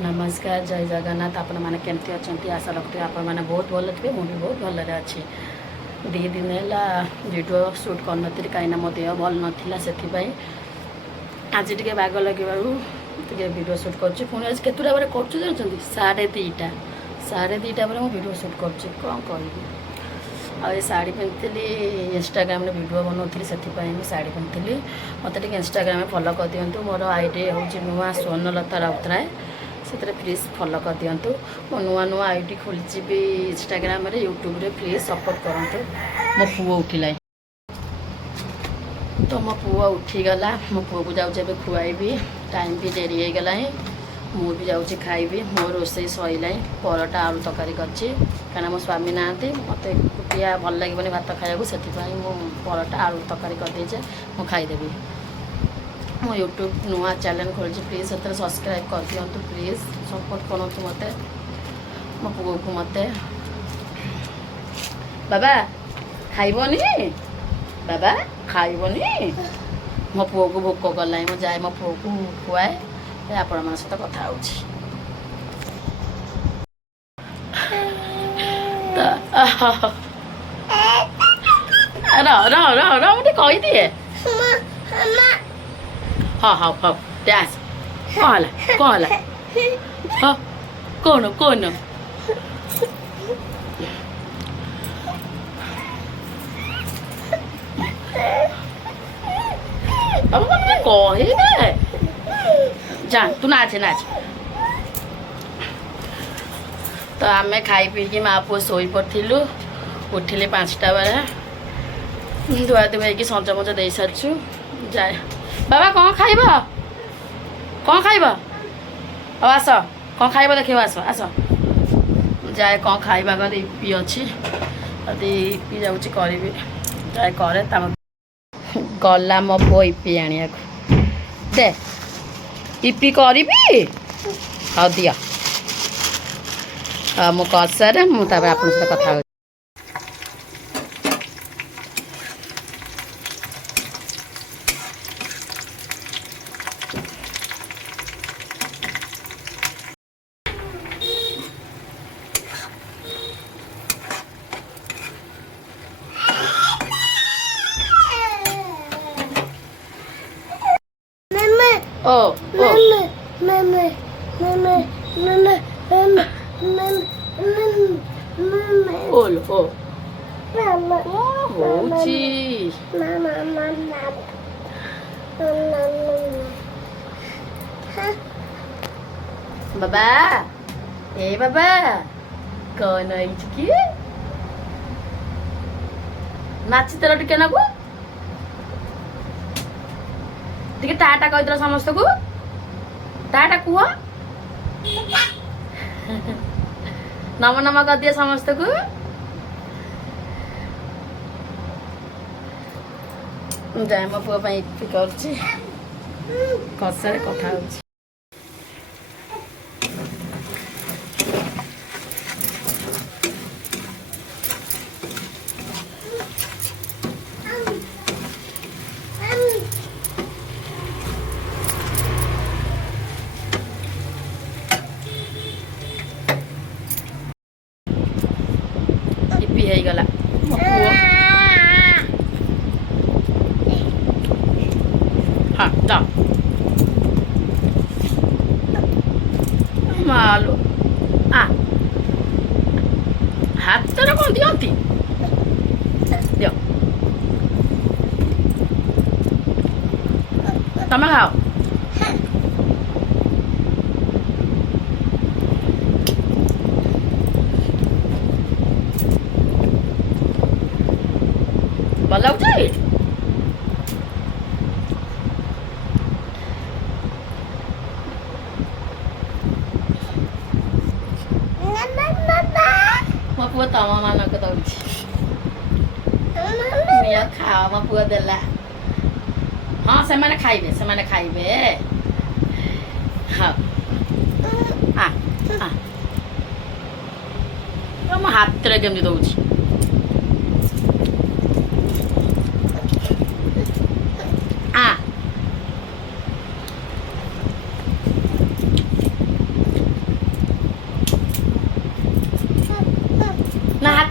नमस्कार जय जगन्नाथ आपण मैंने केमती अच्छा आशा रखते आपण मैंने बहुत भल थे मुझे बहुत भलरे अच्छी दी दिन है वीडियो शूट कर नी कहीं मो देह भल नाला से आज टे बाग लगे वीडियो शूट कर आज केतुटा बेले कर जानते 2:30 बेले मुझे वीडियो शूट कर कौन कह ये शाढ़ी पिंधि इंस्टाग्राम वीडियो बनाऊली से शाढ़ी पिंधि मत इंस्टाग्राम फॉलो कर दिंतु मोर आईडी हूँ नुआ स्वर्णलता राउतराय से प्लीज फॉलो कर दिंतु मो नुआ नुआ आईडी खोली भी इंस्टाग्राम रे यूट्यूब रे प्लीज सपोर्ट करूँ मो पुओ उठिला तो मो पुओ उठीगला मो पुओ को जाऊे खुआबी टाइम भी डेरी हो गला मु भी जाऊँ खाइबी मो रोसे सैला परोटा आलू तरकारी कहीं मो स्वामी ना मत एकुटिया भल लगे भात खाया से मु परोटा आलू तरकारी करदे मु खाईदेवी मो यूट्यूब नुआ चैनल खोली प्लीज से सब्सक्राइब कर दिंतु प्लीज सपोर्ट करूँ मत मो पुओ को मत बाबा खाइबनी बाबा खाइबनी मो पुओ को भोक गला मो जाए मो पुओ को खुआए आपण मान सहित कथा हो मुझे कही दिए हाँ हाँ हाँ डांस कौन हाँ कौन कौन अब मैंने कही जा तू नाच नाच तो आम खाई पी माँ पुओ शोई पड़ू उठिले 5टा बेले धुआ धुआ कि सज मज दे सारी जाए बाबा कौन खाइब अब आस कौन खाइब देख आस आस जाए कौन खाइबा कर इपी अच्छी इपी जाऊँ करी जाए करे गला मो पुओ इपी आने दे इपी करी हाँ दिया मु कसारे मुझे आप कथा हो ओ ओल ओ होची बाबा ए बाबा कौन कि नाची तेरा टिके नाकू टिके टाटा कहीदेल समस्त को टाटा कुह नम नम कर दिए समस्त को जाए मो पुओ कर कसारे कथा हो गला मो पुओ हाँ जा मालो आ हाथ तो कौन दियंती दियो तमें खाओ भल लगे मो पुओ तम मानक दौड़ खा मो पुओ देला हाँ से खाइबे हाँ मो हाथ रे केमती दौड़ी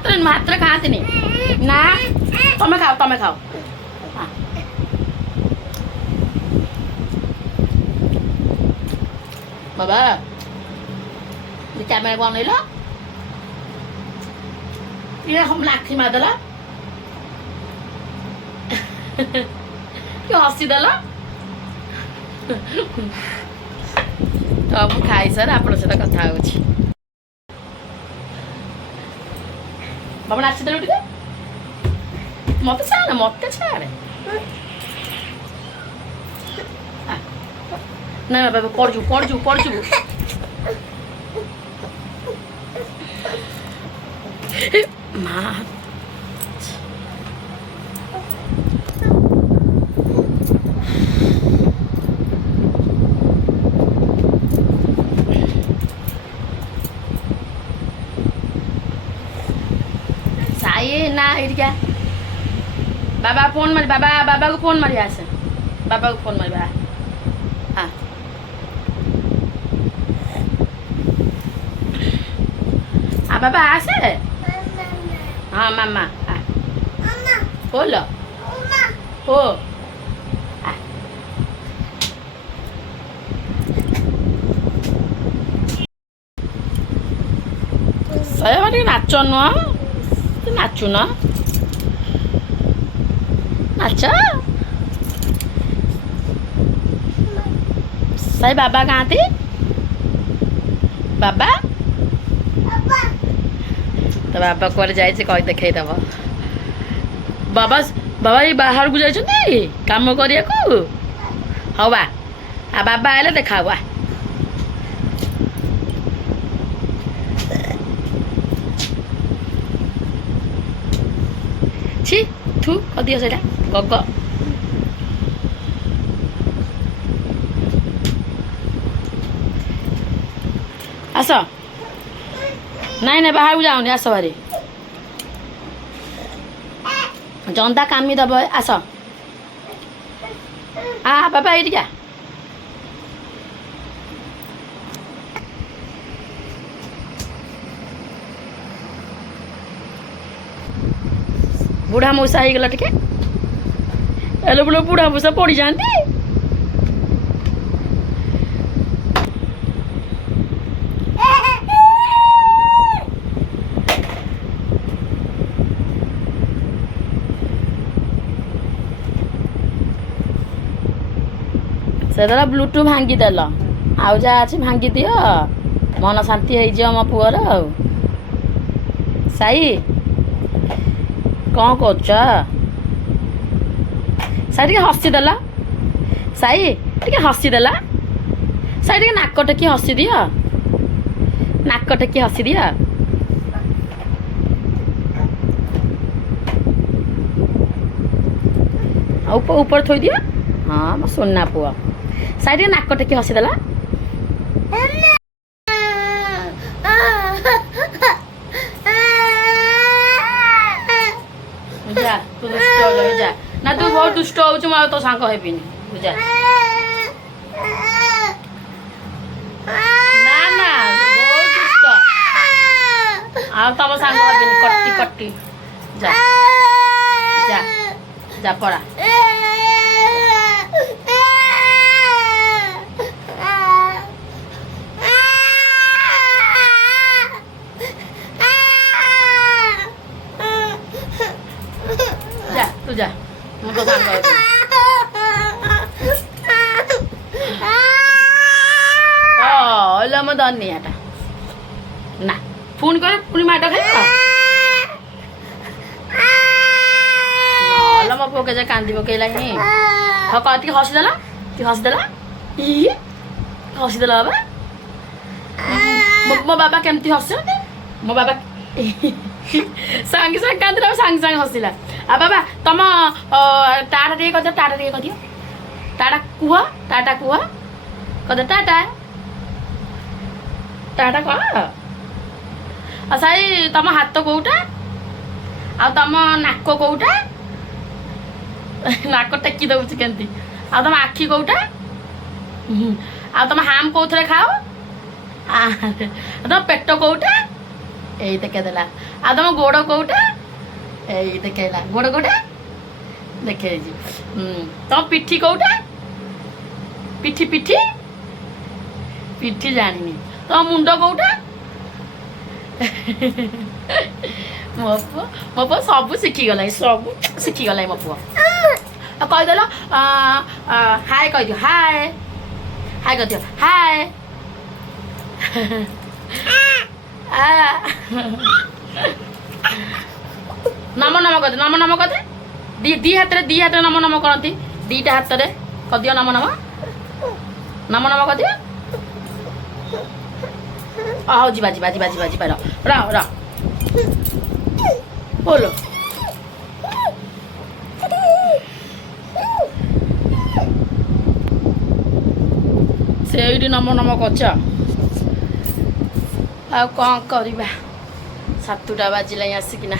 ହାତରେ ଖାଆନ୍ତିନି ନା ତମେ ଖାଅ ବାବା କ୍ୟାମେରା କଣ ନେଇଲ ଇଏ ଲାଠି ମାରିଦେଲା କି ହସିଦେଲ ତ ମୁଁ ଖାଇସାର ଆପଣଙ୍କ ସହିତ କଥା ହଉଛି ବାବା ନାଚିଦେଲୁ ଟିକେ ମତେ ଛାଡ଼େ ନା ବାବା ପଡ଼ିଯିବୁ ମା साई ना इरिका बाबा फोन मारी बाबा को फोन मारी आसे बाबा को फोन मारी हाँ बाबा आसे हाँ मामा बोलो हो साई बाबा नाच नाचु न नाच साई बाबा कहाँ थी बाबा तो बाबा कुआरे जाए कही देखईदब बाबा बाबा ये बाहर को जाइए काम करिया हाँ बा आ बाबा आए देखा हुआ छि थू कदियो सेटा गग आस नहीं बाहर को जाऊनी आस भारी जंदा कामी दब आस बाबा ये क्या बुढ़ा मौसा हो गला टे बुढ़ा मौसा पड़ जाती से ब्लूटूथ भांगीदेल आउ जहाँ अच्छी भांगी दियो मन शांति हो मो पुअर साई कौन कर साई टे हसीदेला साई टे हसीदेला साई टे नाक टेकी हसी दियो नाक टेकी हसी दियो ऊपर थोई दियो हाँ मो सोना पुआ साई टे नाक टेकी हसीदेला जा तू दुष्ट हो जा ना तू बहुत दुष्ट हो तो सांग हेबिनी जा ना ना बहुत दुष्ट आ तम सांग हेबिनी कट्टी कट्टी जा जा जा पड़ा तू जा मुझे सांग म दनी आटा ना फोन कर पुणी माट खाई म पोके जा कांदी पकेला ही हाँ कति हसीदेला तू हसीदेला हसीदेला बाबा मो बाबा केमती हस मो बाबा सांगे सांगे कांदी सांगे सांगे हसीला आ बाबा तुम टाटा टे कद टाटा टे कदियो टाटा कुह कद टाटा टाटा कह साई तुम हाथ कौटा आ तुम नाक कौटा नाक टेकी दौच केमती आ तुम आखि कौटा आ तुम हाम कौन खाओ तुम पेट कौटा ଏଇ ଦେଖେଇଦେଲା ଆଉ ତମ ଗୋଡ଼ କୋଉଟା ଏଇ ଦେଖେଇଲା ଗୋଡ଼ କୋଉଟା ଦେଖେଇଛି ତମ ପିଠି କୋଉଟା ପିଠି ପିଠି ପିଠି ଜାଣିନି ତମ ମୁଣ୍ଡ କୋଉଟା ମୋ ପୁଅ ସବୁ ଶିଖିଗଲାଣି ସବୁ ଶିଖିଗଲାଣି ମୋ ପୁଅ ଆଉ କହିଦେଲ ହାଏ କହିଦିଅ ହାଏ ହାଏ କହିଦିଅ ହାଏ ନମ ନମ କରିଦେ ନମ ନମ କରିଦେ ଦି ହାତରେ ନମ ନମ କରନ୍ତି ଦିଟା ହାତରେ କରିଦିଅ ନମ ନମ ନମ ନମ କରିଦିଅ ହଉ ଯିବା ଯିବା ଯିବା ଯିବା ଯିବା ର बोलो ସେଇଠି ନମ ନମ କରୁଛ ଆଉ କ'ଣ କରିବା 7ଟା ବାଜିଲାଣି ଆସିକିନା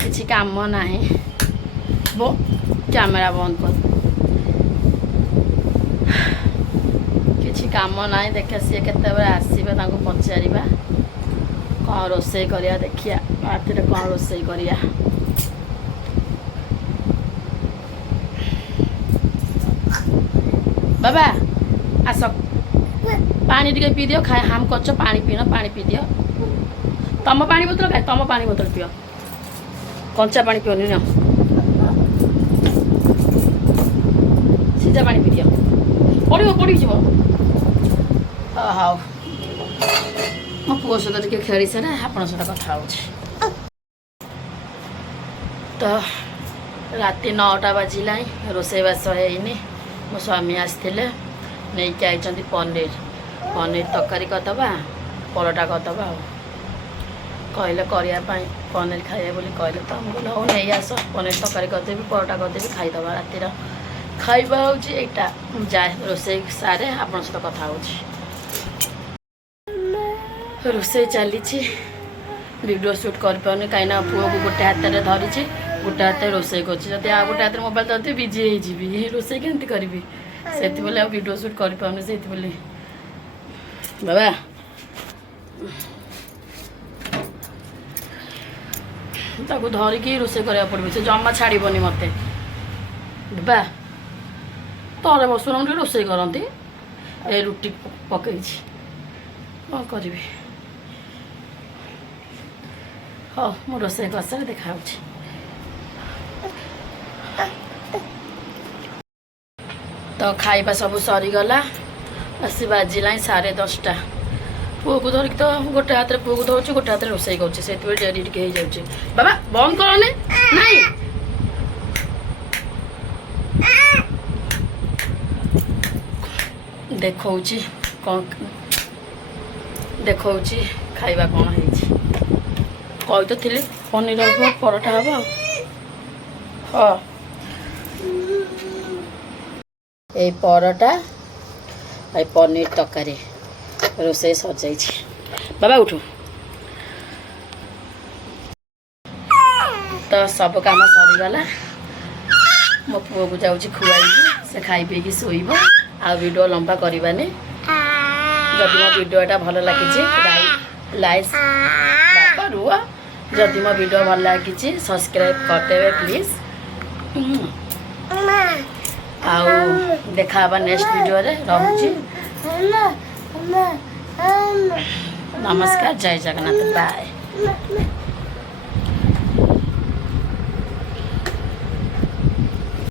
କିଛି କାମ ନାହିଁ କ୍ୟାମେରା ବନ୍ଦ କର କିଛି କାମ ନାହିଁ ଦେଖିଆ ସିଏ କେତେବେଳେ ଆସିବେ ତାଙ୍କୁ ପଚାରିବା କ'ଣ ରୋଷେଇ କରିବା ଦେଖିଆ ରାତିରେ କ'ଣ ରୋଷେଇ କରିବା ବାବା ଆସ ପାଣି ଟିକେ ପିଇ ଦିଅ ହାମ କରୁଛ ପାଣି ପିଇନ ପାଣି ପିଇ ଦିଅ ତମ ପାଣି ବୋତଲ ଖାଏ ତମ ପାଣି ବୋତଲ ପିଅ କଞ୍ଚା ପାଣି ପିଅନି ନିଅ ସିଝା ପାଣି ପିଇ ଦିଅ ପଡ଼ିଯିବ ହଉ ମୋ ପୁଅ ସହିତ ଟିକେ ଖେଳି ସାରେ ଆପଣଙ୍କ ସହିତ କଥା ହେଉଛି ତ ରାତି 9ଟା ବାଜିଲାଣି ରୋଷେଇବାସ ହେଇନି ମୋ ସ୍ୱାମୀ ଆସିଥିଲେ ନେଇକି ଆଇଛନ୍ତି ପନିର ତରକାରୀ କରିଦେବା ପରଟା କରିଦେବା ଆଉ କହିଲେ କରିବା ପାଇଁ ପନିର ଖାଇବେ ବୋଲି କହିଲେ ତ ମୁଁ କହିଲି ହଉ ନେଇ ଆସ ପନିର ତରକାରୀ କରିଦେବି ପରଟା କରିଦେବି ଖାଇଦେବା ରାତିର ଖାଇବା ହେଉଛି ଏଇଟା ଯାଏ ରୋଷେଇ ସାରେ ଆପଣଙ୍କ ସହିତ କଥା ହେଉଛି ରୋଷେଇ ଚାଲିଛି ଭିଡ଼ିଓ ସୁଟ୍ କରିପାରୁନି କାହିଁକିନା ପୁଅକୁ ଗୋଟେ ହାତରେ ଧରିଛି ଗୋଟେ ହାତରେ ରୋଷେଇ କରୁଛି ଯଦି ଆଉ ଗୋଟେ ହାତରେ ମୋବାଇଲ ଧରିଥିବି ବିଜି ହେଇଯିବି ରୋଷେଇ କେମିତି କରିବି ସେଥିପାଇଁ ଆଉ ଭିଡ଼ିଓ ସୁଟ୍ କରିପାରୁନି ସେଇଥିପାଇଁ ବାବା ତାକୁ ଧରିକି ରୋଷେଇ କରିବାକୁ ପଡ଼ିବ ସେ ଜମା ଛାଡ଼ିବନି ମୋତେ ବାବା ତଳେ ବସୁନ ଟିକେ ରୋଷେଇ କରନ୍ତି ଏ ରୁଟି ପକେଇଛି କ'ଣ କରିବି ହଉ ମୁଁ ରୋଷେଇ କରିସାରେ ଦେଖାହେଉଛି ତ ଖାଇବା ସବୁ ସରିଗଲା ଆସି ବାଜିଲାଣି 10:30 ପୁଅକୁ ଧରିକି ତ ଗୋଟେ ହାତରେ ପୁଅକୁ ଧରୁଛି ଗୋଟେ ହାତରେ ରୋଷେଇ କରୁଛି ସେଥିପାଇଁ ଡେରି ଟିକେ ହେଇଯାଉଛି ବାବା ବନ୍ଦ କରନି ନାଇଁ ଦେଖଉଛି ଖାଇବା କ'ଣ ହେଇଛି କହି ତ ଥିଲି ପନିର ହବ ପରଟା ହବ ହଁ ଏଇ ପରଟା ଏ ପନିର ତରକାରୀ ରୋଷେଇ ସଜାଇଛି ବାବା ଉଠୁ ତ ସବୁ କାମ ସରିଗଲା ମୋ ପୁଅକୁ ଯାଉଛି ଖୁଆଇବି ସେ ଖାଇ ପିଇକି ଶୋଇବ ଆଉ ଭିଡ଼ିଓ ଲମ୍ବା କରିବାନି ଯଦି ମୋ ଭିଡ଼ିଓଟା ଭଲ ଲାଗିଛି ଲାଇକ୍ ବାବା ରୁହ ଯଦି ମୋ ଭିଡ଼ିଓ ଭଲ ଲାଗିଛି ସବସ୍କ୍ରାଇବ୍ କରିଦେବେ ପ୍ଲିଜ୍ ଆଉ ଦେଖା ହେବା ନେକ୍ସଟ ଭିଡ଼ିଓରେ ରହୁଛି ନମସ୍କାର ଜୟ ଜଗନ୍ନାଥ ବାଏ